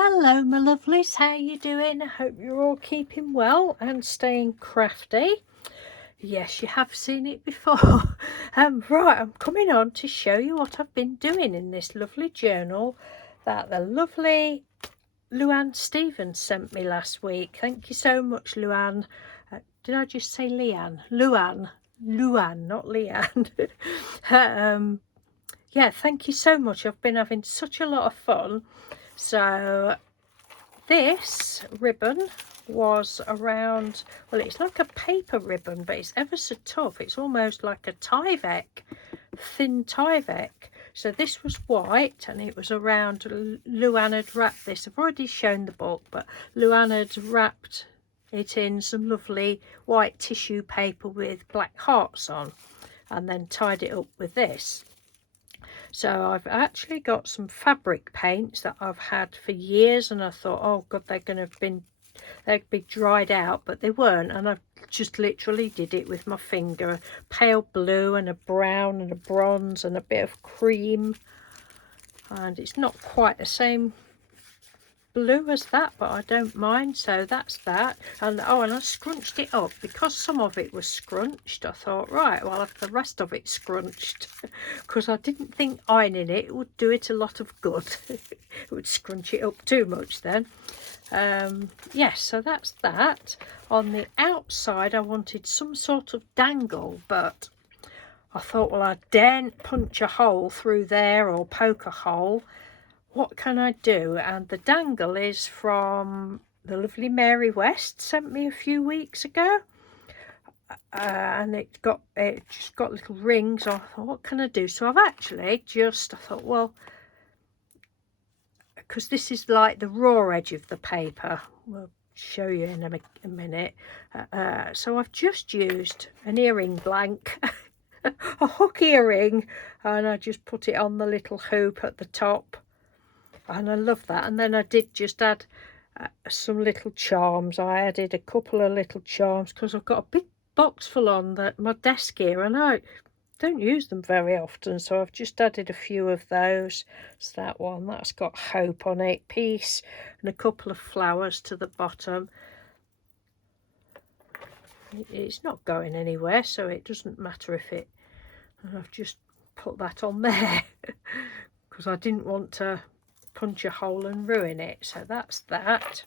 Hello my lovelies, how you doing? I hope you're all keeping well and staying crafty. Yes, you have seen it before. Right, I'm coming on to show you what I've been doing in this lovely journal that the lovely Luann Stevens sent me last week. Thank you so much, Luann. Did I just say Leanne? Luann, not Leanne. Yeah, thank you so much. I've been having such a lot of fun. So this ribbon was around, well, it's like a paper ribbon, but it's ever so tough. It's almost like a Tyvek, thin Tyvek. So this was white and it was around, Luann had wrapped this. I've already shown the book, but Luann had wrapped it in some lovely white tissue paper with black hearts on and then tied it up with this. So I've actually got some fabric paints that I've had for years, and I thought, oh god, they'd be dried out, but they weren't, and I've just literally did it with my finger. A pale blue and a brown and a bronze and a bit of cream, and it's not quite the same blue as that, but I don't mind. So that's that. And oh, and I scrunched it up because some of it was scrunched. I thought, right, well, I'll have the rest of it scrunched because I didn't think ironing it would do it a lot of good. It would scrunch it up too much then. Yes, so that's that. On the outside I wanted some sort of dangle, but I thought, well, I daren't punch a hole through there or poke a hole. What can I do? And the dangle is from the lovely Mary West, sent me a few weeks ago, and it just got little rings. I thought, what can I do? So I've actually I thought, well, because this is like the raw edge of the paper, we'll show you in a minute. So I've just used an earring blank, a hook earring, and I just put it on the little hoop at the top. And I love that. And then I did just add some little charms. I added a couple of little charms because I've got a big box full on my desk here, and I don't use them very often, so I've just added a few of those. It's that one that's got hope on it, peace, and a couple of flowers to the bottom. It's not going anywhere, so it doesn't matter if it, and I've just put that on there because I didn't want to punch a hole and ruin it. So that's that.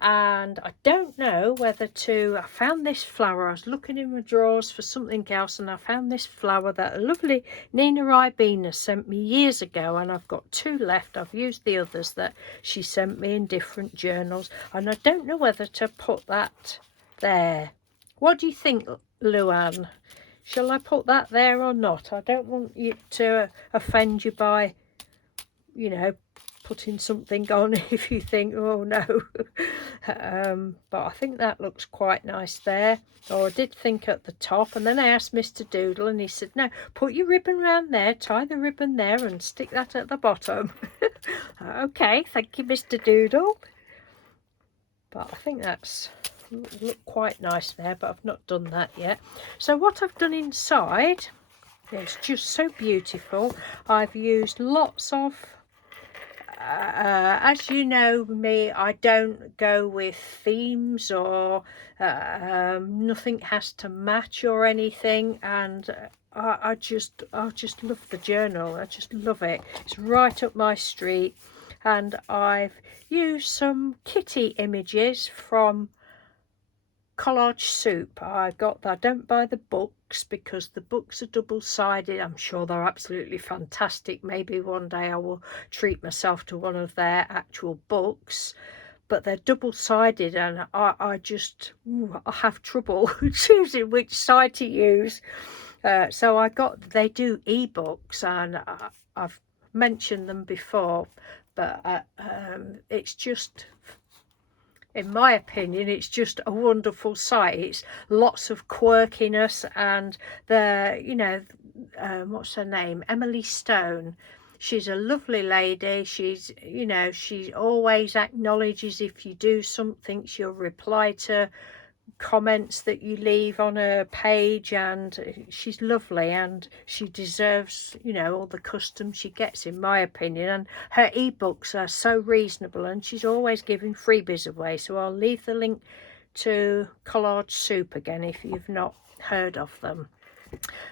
And I don't know whether to, I found this flower. I was looking in my drawers for something else, and I found this flower that a lovely Nina Ribena sent me years ago, and I've got two left. I've used the others that she sent me in different journals, and I don't know whether to put that there. What do you think, Luann? Shall I put that there or not? I don't want you to offend you by, you know, putting something on if you think, oh no. But I think that looks quite nice there. Or I did think at the top, and then I asked Mr. Doodle, and he said, no, put your ribbon round there, tie the ribbon there, and stick that at the bottom. Okay, thank you, Mr. Doodle. But I think that's look quite nice there, but I've not done that yet. So what I've done inside, it's just so beautiful. I've used lots of as you know me, I don't go with themes or nothing has to match or anything, and I just love the journal. I just love it. It's right up my street. And I've used some kitty images from Collage Soup. I don't buy the books because the books are double-sided. I'm sure they're absolutely fantastic. Maybe one day I will treat myself to one of their actual books, but they're double-sided, and I have trouble choosing which side to use. So they do ebooks, and I've mentioned them before, but it's just, in my opinion, it's just a wonderful site. It's lots of quirkiness, and what's her name, Emily Stone, she's a lovely lady. She's, she always acknowledges if you do something. She'll reply to comments that you leave on her page, and she's lovely and she deserves, you know, all the custom she gets, in my opinion. And her ebooks are so reasonable, and she's always giving freebies away, so I'll leave the link to Collage Soup again if you've not heard of them.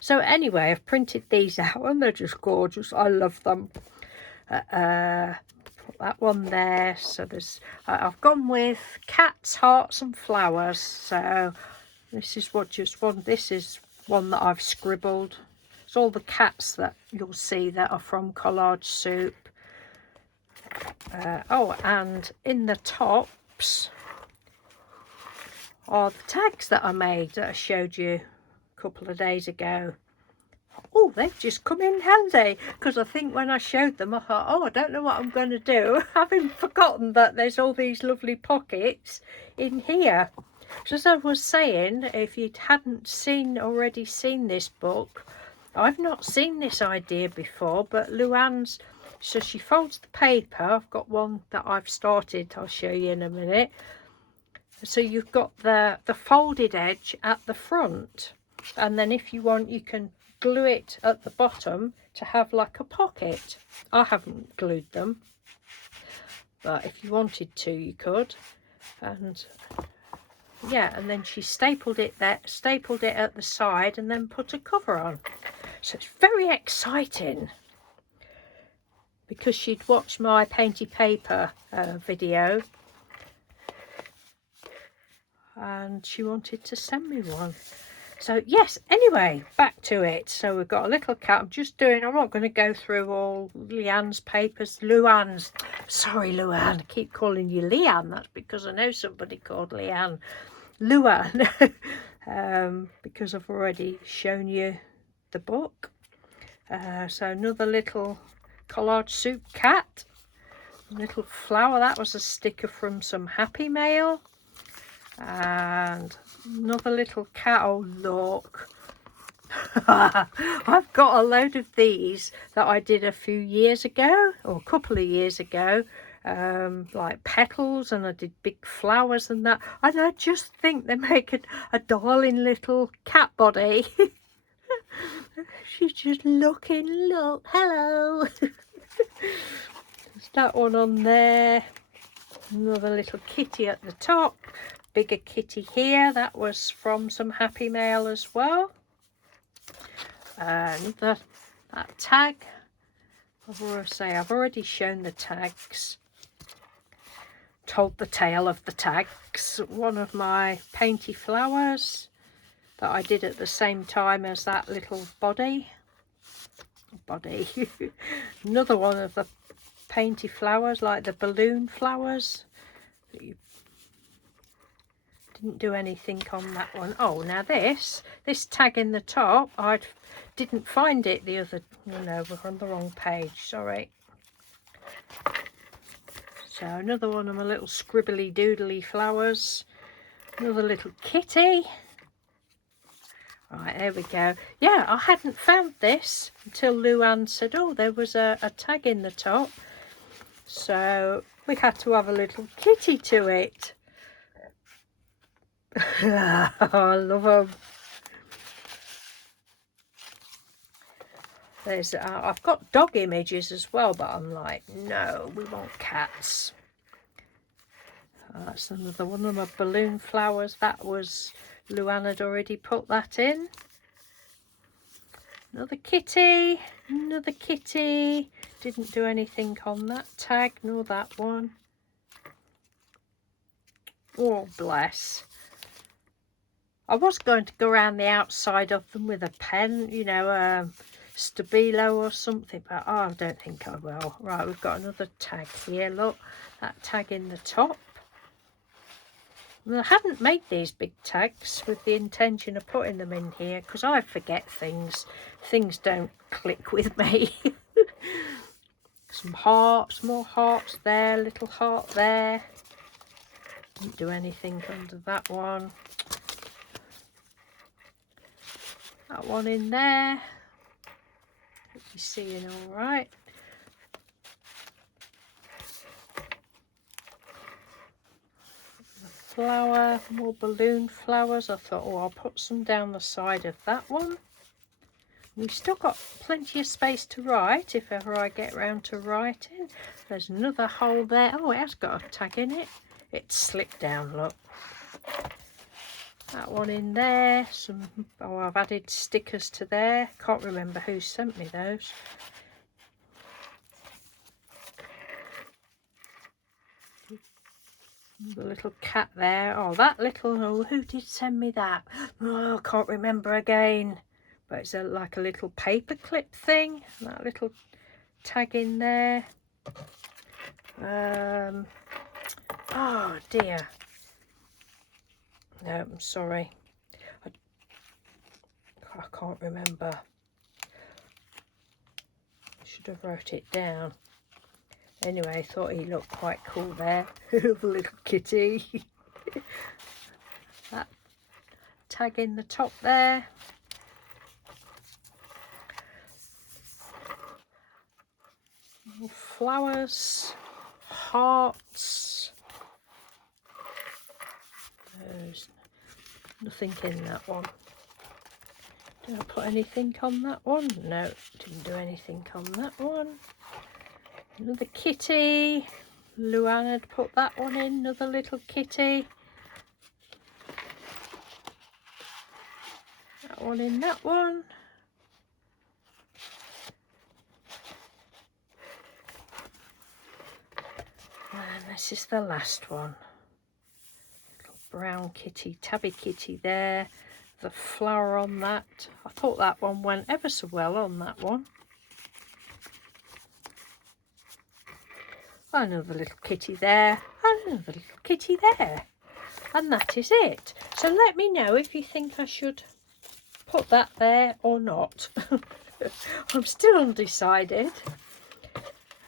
So anyway, I've printed these out and they're just gorgeous. I love them. Put that one there. So there's I've gone with cats, hearts and flowers. So this is this is one that I've scribbled. It's all the cats that you'll see that are from Collage Soup. Oh, and in the tops are the tags that I made that I showed you a couple of days ago. Oh, they've just come in handy, because I think when I showed them I thought, oh, I don't know what I'm going to do, having forgotten that there's all these lovely pockets in here. So as I was saying, if you hadn't already seen this book, I've not seen this idea before, but Luann's, so she folds the paper. I've got one that I've started, I'll show you in a minute. So you've got the folded edge at the front, and then if you want you can glue it at the bottom to have like a pocket. I haven't glued them, but if you wanted to you could. And yeah, and then she stapled it at the side and then put a cover on. So it's very exciting, because she'd watched my Painty paper video and she wanted to send me one. So yes, anyway, back to it. So we've got a little cat. I'm not going to go through all Leanne's papers. Sorry Luann, I keep calling you Leanne. That's because I know somebody called Leanne. Luann. Because I've already shown you the book. So another little Collage Soup cat. A little flower. That was a sticker from some Happy Mail. And another little cat. Oh look, I've got a load of these that I did a few years ago, or a couple of years ago, like petals, and I did big flowers and that, and I just think they make a darling little cat body. She's just looking, look, hello. There's that one on there. Another little kitty at the top. Bigger kitty here, that was from some Happy Mail as well. That tag, I've already shown the tags, told the tale of the tags. One of my Painty flowers that I did at the same time as that little body. Another one of the Painty flowers, like the balloon flowers. Didn't do anything on that one. Oh, now this tag in the top, I didn't find it the other, no, we're on the wrong page, sorry. So another one of my little scribbly doodly flowers. Another little kitty. Right, there we go. Yeah, I hadn't found this until Luann said, oh, there was a tag in the top. So we had to have a little kitty to it. I love them. There's I've got dog images as well, but I'm like, no, we want cats. That's another one of my balloon flowers. That was, Luann had already put that in. Another kitty, another kitty. Didn't do anything on that tag, nor that one. Oh, bless. I was going to go around the outside of them with a pen, you know, Stabilo or something, but oh, I don't think I will. Right, we've got another tag here. Look, that tag in the top. And I hadn't made these big tags with the intention of putting them in here, because I forget things. Things don't click with me. Some hearts, more hearts there, little heart there. Didn't do anything under that one. That one in there. Hope you're seeing all right. flower, more balloon flowers. I thought, oh, I'll put some down the side of that one. We've still got plenty of space to write if ever I get round to writing. There's another hole there. Oh, it has got a tag in it. It's slipped down, look. That one in there. Oh, I've added stickers to there. Can't remember who sent me those. The little cat there. Oh, that little, oh, who did send me that? Oh, I can't remember again. But it's like a little paper clip thing. That little tag in there. Oh dear. No, I'm sorry. I can't remember. I should have wrote it down. Anyway, I thought he looked quite cool there. The little kitty. That tag in the top there. Flowers, hearts. There's nothing in that one. Did I put anything on that one? No, didn't do anything on that one. Another kitty. Luann had put that one in, another little kitty. That one in that one. And this is the last one. Little brown kitty, tabby kitty there. The flower on that. I thought that one went ever so well on that one. Another little kitty there. And another little kitty there. And that is it. So let me know if you think I should put that there or not. I'm still undecided.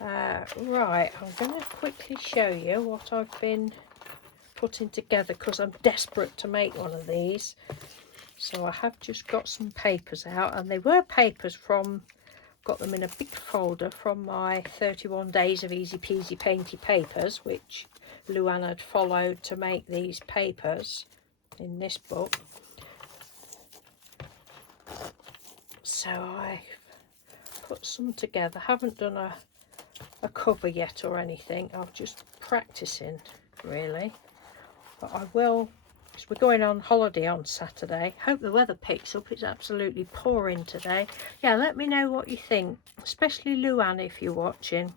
Right, I'm going to quickly show you what I've been putting together because I'm desperate to make one of these. So I have just got some papers out, and they were papers from, got them in a big folder from my 31 days of easy peasy painty papers, which Luann had followed to make these papers in this book. So I've put some together. Haven't done a cover yet or anything. I'm just practicing really, but I will, because we're going on holiday on Saturday. Hope the weather picks up. It's absolutely pouring today. Yeah, let me know what you think, especially Luann if you're watching.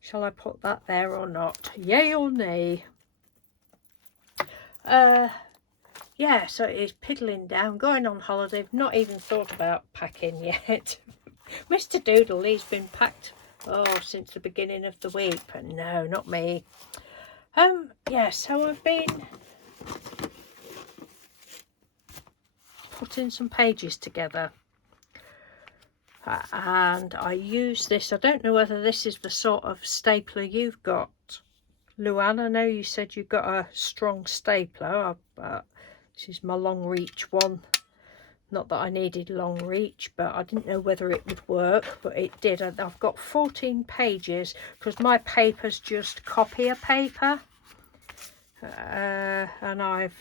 Shall I put that there or not? Yay or nay? Yeah, so it is piddling down, going on holiday. I've not even thought about packing yet. Mr. Doodle, he's been packed since the beginning of the week, but no, not me. Yeah, so I've been putting some pages together, and I use this. I don't know whether this is the sort of stapler you've got, Luann. I know you said you've got a strong stapler, but this is my long reach one. Not that I needed long reach, but I didn't know whether it would work, but it did. I've got 14 pages because my paper's just copier paper. And I've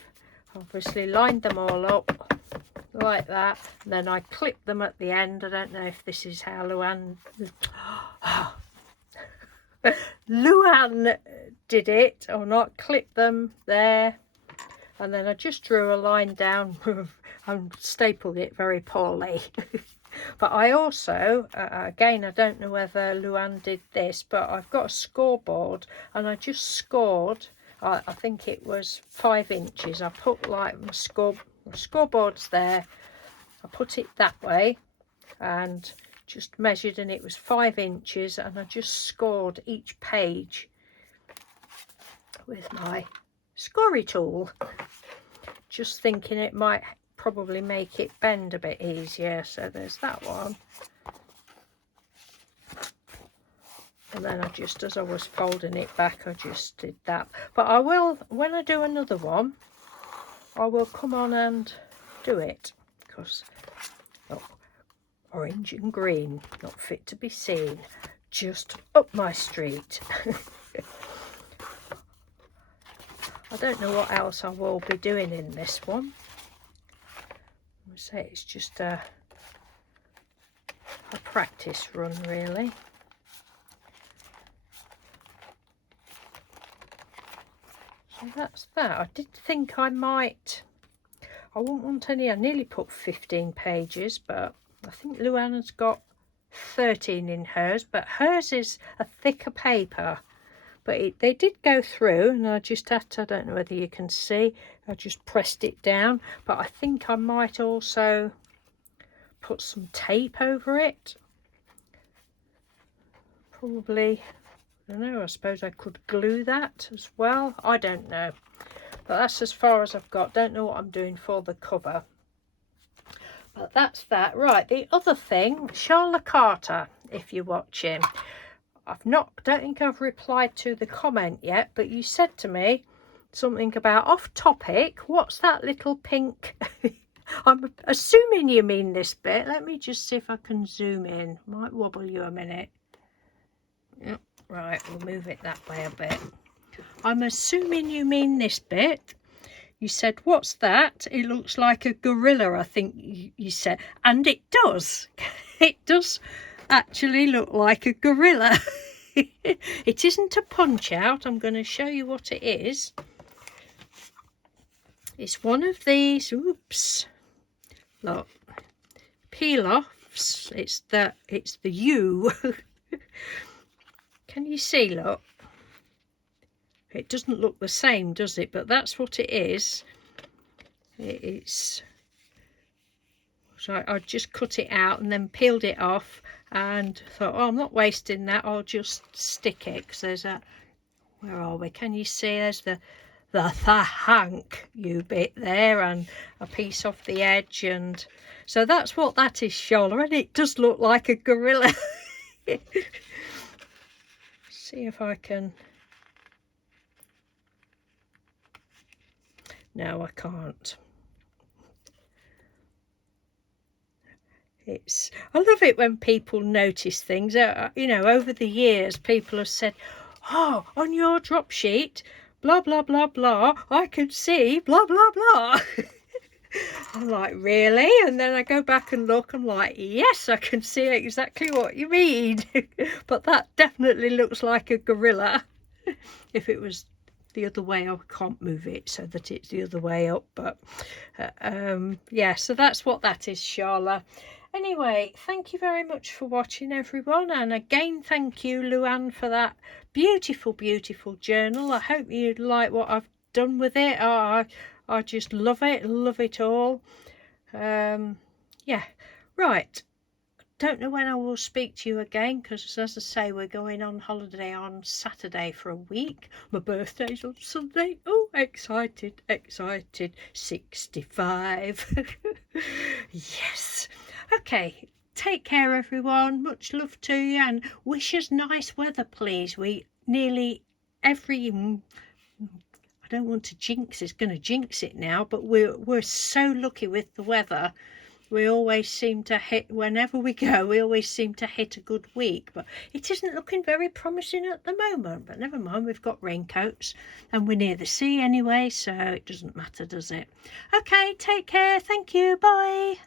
obviously lined them all up like that. And then I clip them at the end. I don't know if this is how Luann... Luann did it or not. Clip them there. And then I just drew a line down and stapled it very poorly. But I also, again, I don't know whether Luann did this, but I've got a scoreboard and I just scored, I think it was 5 inches. I put like my scoreboard's there. I put it that way and just measured, and it was 5 inches, and I just scored each page with my scory tool, just thinking it might probably make it bend a bit easier. So there's that one, and then I just, as I was folding it back, I just did that. But I will, when I do another one, I will come on and do it, because orange and green, not fit to be seen, just up my street. I don't know what else I will be doing in this one. I say it's just a practice run, really. So that's that. I did think I might, I wouldn't want any, I nearly put 15 pages, but I think Luanna's got 13 in hers, but hers is a thicker paper. But they did go through, and I just had to, I don't know whether you can see, I just pressed it down. But I think I might also put some tape over it. Probably, I don't know, I suppose I could glue that as well. I don't know. But that's as far as I've got. Don't know what I'm doing for the cover. But that's that. Right, the other thing, Charlotte Carter, if you're watching. Don't think I've replied to the comment yet, but you said to me something about off topic. What's that little pink? I'm assuming you mean this bit. Let me just see if I can zoom in. Might wobble you a minute. Yep, right, we'll move it that way a bit. I'm assuming you mean this bit. You said, what's that? It looks like a gorilla, I think you said. And it does. It does actually look like a gorilla. It isn't a punch out. I'm going to show you what it is. It's one of these, oops, look, peel offs. It's the U. Can you see? Look, it doesn't look the same, does it? But that's what it is. It's, so I just cut it out and then peeled it off and thought, oh, I'm not wasting that, I'll just stick it, because there's a, where are we, can you see, there's the hank you bit there and a piece off the edge, and so that's what that is, Charlotte, and it does look like a gorilla. See if I can, no, I can't. I love it when people notice things. You know, over the years, people have said, oh, on your drop sheet, blah, blah, blah, blah, I could see blah, blah, blah. I'm like, really? And then I go back and look, I'm like, yes, I can see exactly what you mean. But that definitely looks like a gorilla. If it was the other way, I can't move it so that it's the other way up. But yeah, so that's what that is, Charlotte. Anyway, thank you very much for watching, everyone, and again thank you, Luann, for that beautiful journal. I hope you like what I've done with it. I just love it all. Yeah, right, don't know when I will speak to you again, because as I say, we're going on holiday on Saturday for a week. My birthday's on Sunday. Oh, excited 65. Yes. Okay, take care, everyone. Much love to you, and wish us nice weather, please. We nearly every, I don't want to jinx, it's going to jinx it now, but we're so lucky with the weather. We always seem to hit, whenever we go, we always seem to hit a good week, but it isn't looking very promising at the moment. But never mind, we've got raincoats and we're near the sea anyway, so it doesn't matter, does it? Okay, take care. Thank you. Bye.